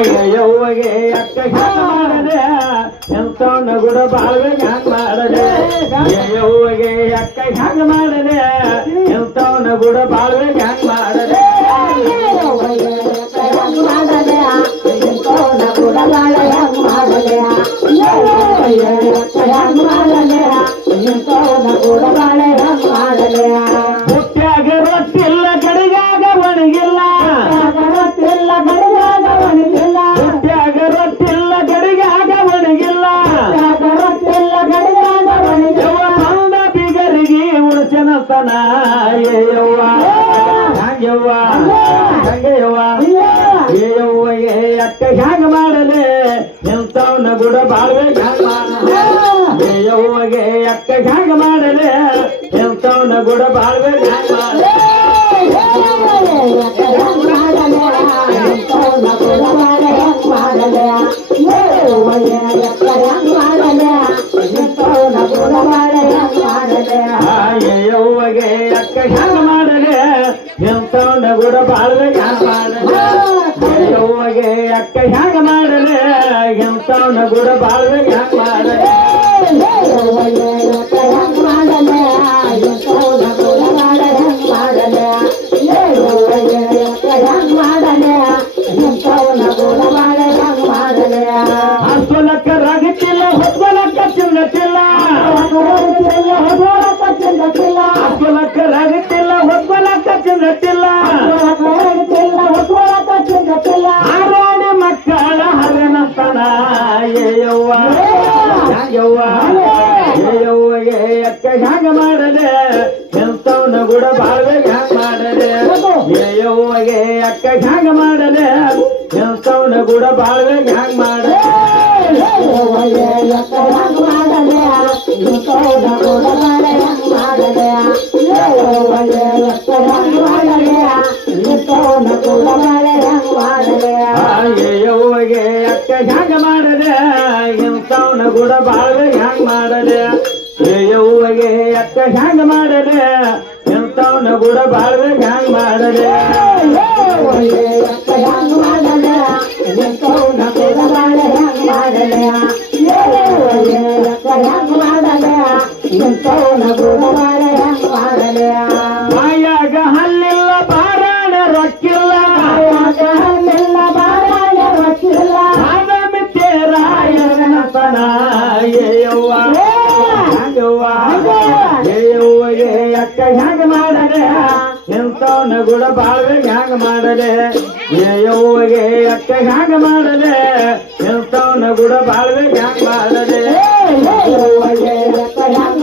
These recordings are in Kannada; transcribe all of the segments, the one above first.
ಯವ್ವಗೆ ಅಕ್ಕ ಹ್ಯಾಂಗ ಮಾಡದೆ ಎಂತವನ್ನ ಗುಡ ಬಾಳ್ವೆ ಹ್ಯಾಂಗ ಮಾಡದೆ ಯವ್ವಗೆ ಅಕ್ಕ ಹ್ಯಾಂಗ ಮಾಡದೆ ಎಂತವನ್ನ ಗುಡ ಬಾಳ್ವೆ ಹ್ಯಾಂಗ ಮಾಡದೆ ಹುಟ್ಟ್ಯಾಗ ರೊಟ್ಟಿಲ್ಲ ಗಡಿಗಾಗ ಒಣಗಿಲ್ಲ ಹುಟ್ಟ್ಯಾಗ ರೊಟ್ಟಿಲ್ಲ ಗಡಿಗಾಗ ಒಣಗಿಲ್ಲ ಯವ್ವ ಬಂದ ಬಿಗರಿಗೆ ಉಳಿಸನತನ ಯವ್ವ ಹಂಗವ್ವ ಹಂಗಯ್ಯವ್ವ ಯವ್ವಗೆ ಅಕ್ಕ ಹ್ಯಾಂಗ ಮಾಡಲೆ ಎಂತವನ್ನ ಗುಡ ಬಾಳ್ವೆ ಹ್ಯಾಂಗ ಮಾಡಲೆ ಯವ್ವಗೆ ಅಕ್ಕ ಹ್ಯಾಂಗ ಮಾಡಲೆ ಎಂತವನ್ನ ಗುಡ ಬಾಳ್ವೆ ಹ್ಯಾಂಗ ಮಾಡಲೆ ಯವ್ವಗೆ ಅಕ್ಕ ಹ್ಯಾಂಗ ಮಾಡಲೆ ಎಂತವನ್ನ ಗುಡ ಬಾಳ್ವೆ ಹ್ಯಾಂಗ ಮಾಡಲೆ ಯವ್ವಗೆ ಅಕ್ಕ ಹ್ಯಾಂಗ ಮಾಡಲೆ ಎಂತವನ್ನ ಗುಡ ಬಾಳ್ವೆ ಹ್ಯಾಂಗ ಮಾಡಲೆ ಹಸ್ವಲಕ್ಕ ರಗತಿಲ್ಲ ಹೊತ್ವಲಕ್ಕ ಚಿಲ್ಲತಿಲ್ಲ ಹಸ್ವಲಕ್ಕ ರಗತಿಲ್ಲ ಹೊತ್ವಲಕ್ಕ ಚಿಲ್ಲತಿಲ್ಲ ಹಾರಾಡಿ ಮಕ್ಕಳ ಹರನತನ ಯವ್ವ ಯವ್ವ ಯವ್ವಗೆ ಅಕ್ಕ ಹ್ಯಾಂಗ ಮಾಡಲೆ ಎಂತವನ್ನ ಗುಡ ಬಾಳ್ವೆ ಹ್ಯಾಂಗ ಮಾಡಲೆ ಯವ್ವಗೆ ಅಕ್ಕ ಹ್ಯಾಂಗ ಮಾಡಲೆ ಎಂತವನ್ನ ಗುಡ ಬಾಳ್ವೆ ಹ್ಯಾಂಗ ಮಾಡಲೆ ಯವ್ವಗೆ ಅಕ್ಕ ಹ್ಯಾಂಗ ಮಾಡಲೆ ಎಂತವನ್ನ ಗುಡ ಬಾಳ್ವೆ ಹ್ಯಾಂಗ ಮಾಡಲೆ ಯವ್ವಗೆ ಅಕ್ಕ ಹ್ಯಾಂಗ ಮಾಡಲೆ ಎಂತವನ್ನ ಗುಡ ಬಾಳ್ವೆ ಹ್ಯಾಂಗ ಮಾಡಲೆ ಬಾಯಾಗ ಹಲ್ಲಿಲ್ಲ ಬಾರಾಣ ರೊಕ್ಕಿಲ್ಲ ರಾಯನತನ ಯವ್ವ ಹಂಗವ್ವ ಯವ್ವಗೆ ಅಕ್ಕ ಹ್ಯಾಂಗ ಮಾಡಲೆ ಎಂತವನ್ನ ಗುಡ ಬಾಳ್ವೆ ಹ್ಯಾಂಗ ಮಾಡಲೆ ಯವ್ವಗೆ ಅಕ್ಕ ಹ್ಯಾಂಗ ಮಾಡಲೆ ಎಂತವನ್ನ ಗುಡ ಬಾಳ್ವೆ ಹ್ಯಾಂಗ ಮಾಡಲೆ ಯವ್ವಗೆ ಅಕ್ಕ ಹ್ಯಾಂಗ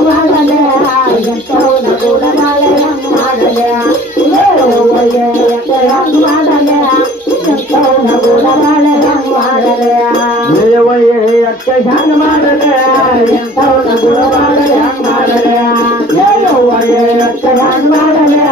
ಮಾಡಲೆ ಎಂತವನ್ನ ಗುಡ ಬಾಳ್ವೆ ಹ್ಯಾಂಗ ಮಾಡಲೆ ಯವ್ವಗೆ ಅಕ್ಕ ಹ್ಯಾಂಗ ಮಾಡಲೆ